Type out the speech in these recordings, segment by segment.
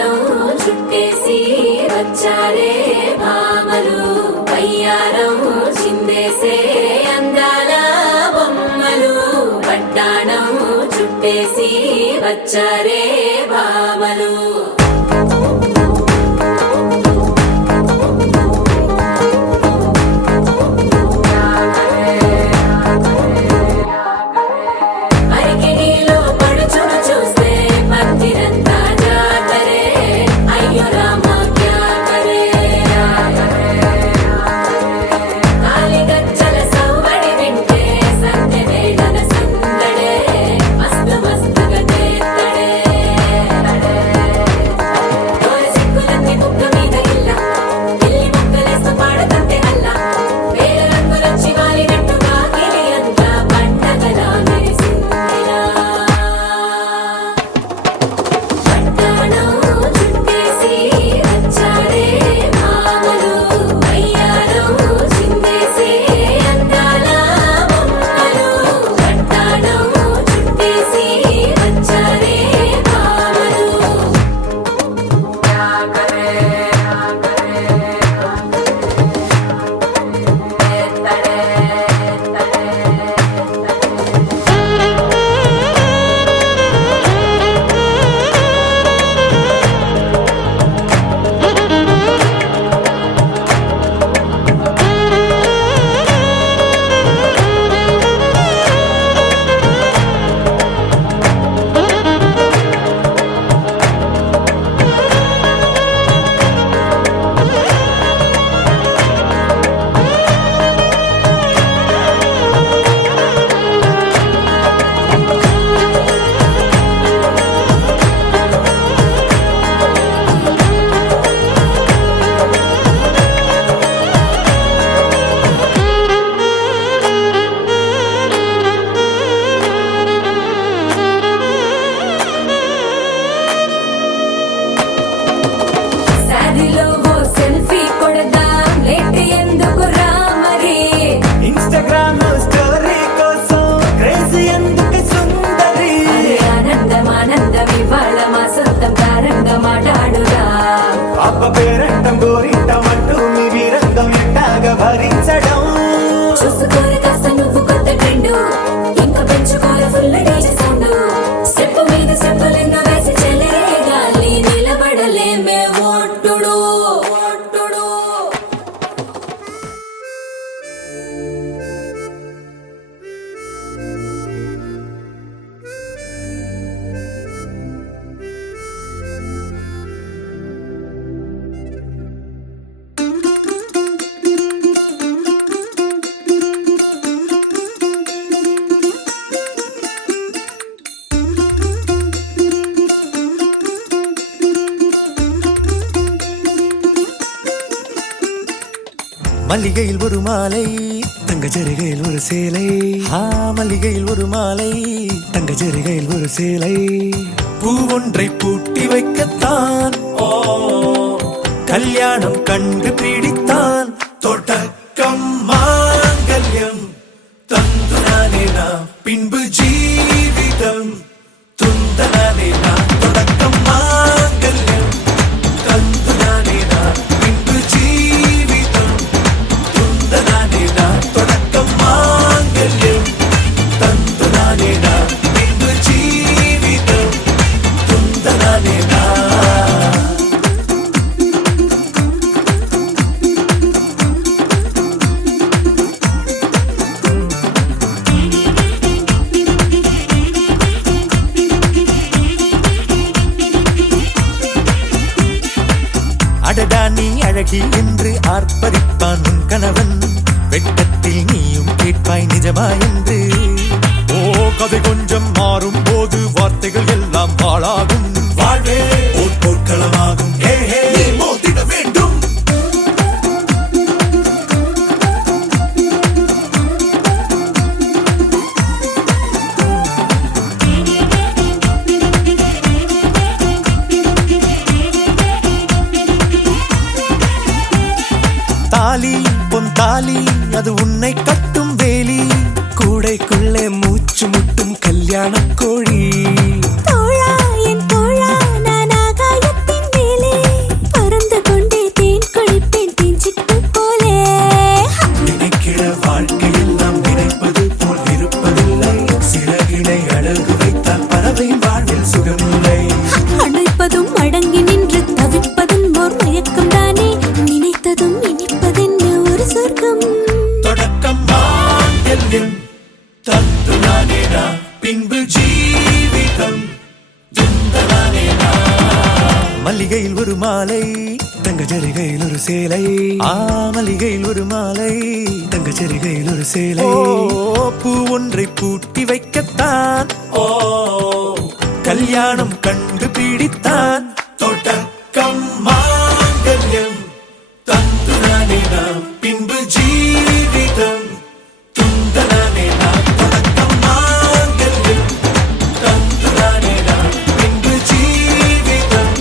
వడ్డాణం చుట్టేసి వచ్చారే భామలు వయ్యారం చిందేసే అందాల బొమ్మలు వడ్డాణం చుట్టేసి వచ్చారే భామలు పేరంటం గోరింటమంటూ మీ వీరంగం ఎట్టాగా భరించడం చూసుకోరు కాస్త నువ్వు కొత్త ట్రెండ్ ఇంకా పెంచుకోర ఫుల్ డీజే సౌండ్ స్టెప్ మీద స్టెప్పులెన్నో వేసి చెలే గాలి నిలబడలేమే ఒట్టుడు ఒట్టుడు மல்லிகையில் ஒரு மாலை தங்க ஜரிகையில் ஒரு சேலை மல்லிகையில் ஒரு மாலை தங்க ஜரிகையில் ஒரு சேலை பூ ஒன்றை பூட்டி வைக்கத்தான் கல்யாணம் கண்டு பிடித்தான் தொடக்கம் மாங்கல்யம் தந்துனானே நாம் பின்பு ஜீவிதம் துந்தனானே நாம் தொடக்கம் மாங்கல்யம் தந்துனானே நாம் பின்பு ஜீவிதம் துந்தனானே நாம் தொடக்கம் மாங்கல்யம் தந்துனானே நாம் பின்பு ஜீவிதம் துந்தனானே நாம் நீ அழகி என்று ஆர்ப்பரிப்பான் உன் கணவன் வெட்டத்தில் நீயும் கேட்பாய் நிஜமா என்று கதை கொஞ்சம் மாறும் போது வார்த்தைகள் எல்லாம் பாழாகும் வாழ்வே ஓர் போர்க்களமாகும் மோதிட வேண்டும் தாலி பொன் தாலி அது உன்னை கட்டும் வேலி கூடைக்குள்ளே மூச்சு முட்டும் கல்யாண கோழி தோழா என் தோழா நான் ஆகாயத்தின் மல்லிகையில் ஒரு மாலை தங்க ஜரிகையில் ஒரு சேலை மல்லிகையில் ஒரு மாலை தங்க ஜரிகையில் ஒரு சேலை பூ ஒன்றை பூட்டி வைக்கத்தான் கல்யாணம் கண்டுபிடித்தான் தொடக்கம் மாங்கல்யம் தந்துதானே நாம் பின்பு ஜீவிதம் துந்தனானே நாம் தொடக்கம் மாங்கல்யம் தந்துதானே நாம் பின்பு ஜீவிதம்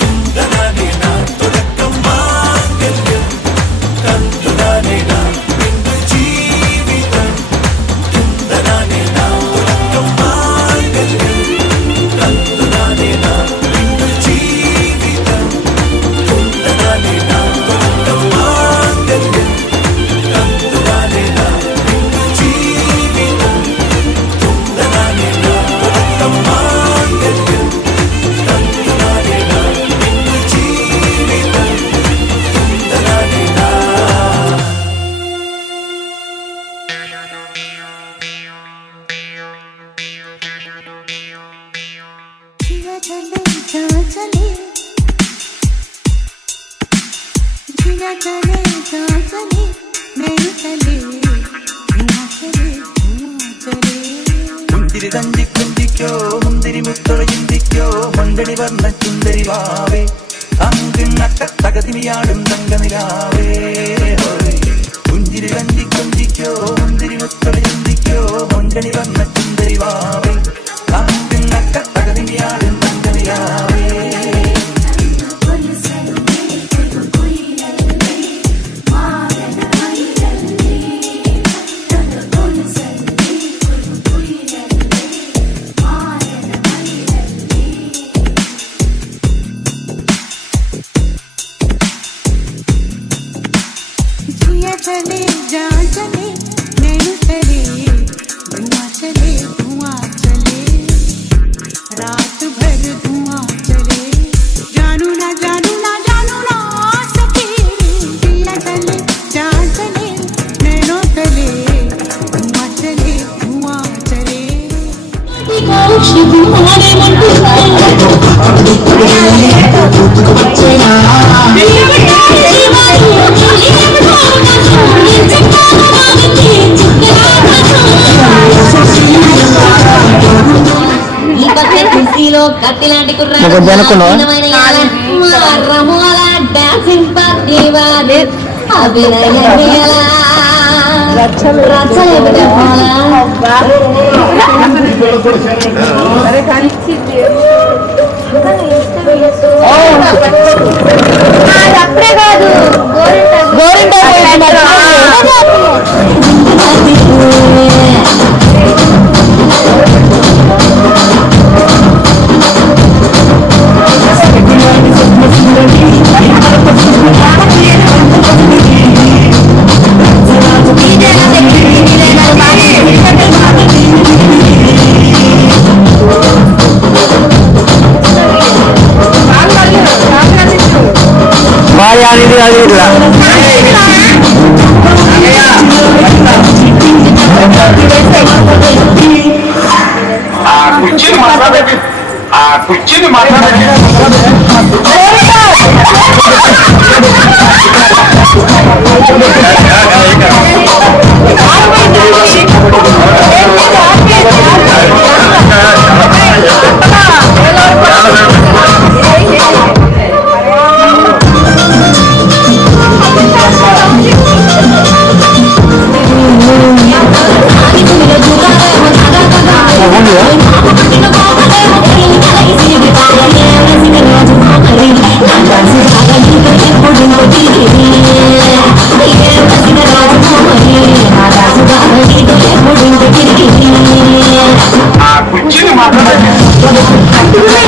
துந்தனானே நாம் தொடக்கம் மாங்கல்யம் தந்துதானே நாம் பின்பு ஜீவிதம் துந்தனானே நாம் தொடக்கம் மாங்கல்யம் தந்துதானே நாம் பின்பு ஜீவிதம் துந்தனானே நாம் தொடக்கம் மாங்கல்யம் தந்துதானே நாம் பின்பு ஜீவிதம் துந்தனானே நாம் தொடக்கம் மாங்கல்யம் தந்துதானே நாம் பின்பு ஜீவிதம் துந்தனானே நாம் जिया चले जा चले जिया चले जा चले मैं चले धुआं चले മുന്തിരി തഞ്ചി കുഞ്ചിക്കോ മുന്തിരി മുത്തള ചിന്തിക്കോ മണ്ടണി വർണ്ണ ചുന്ദരി വാവേ അങ്കിണ്ണക്ക തകതിമിയാടും തങ്കനിലാവേ മുന്തിരി തഞ്ചി കുഞ്ചിക്കോ മുന്തിരി മുത്തള ചിന്തിക്കോ മണ്ടണി വർണ്ണ ചുന്ദരി വാവേ അങ്കിണ്ണക്ക തകതിമിയാടും തങ്കനിലാവേ जिया चले जा चले मैं चले धुआं चले रात भर धुआं चले जानू ना सके जिया चले जा चले नैनो चले धुआं चले కత్తిలాంటి అప్పుడే కాదు కుర్చీని మాట్లాడండి కుర్చీని మాట్లాడండి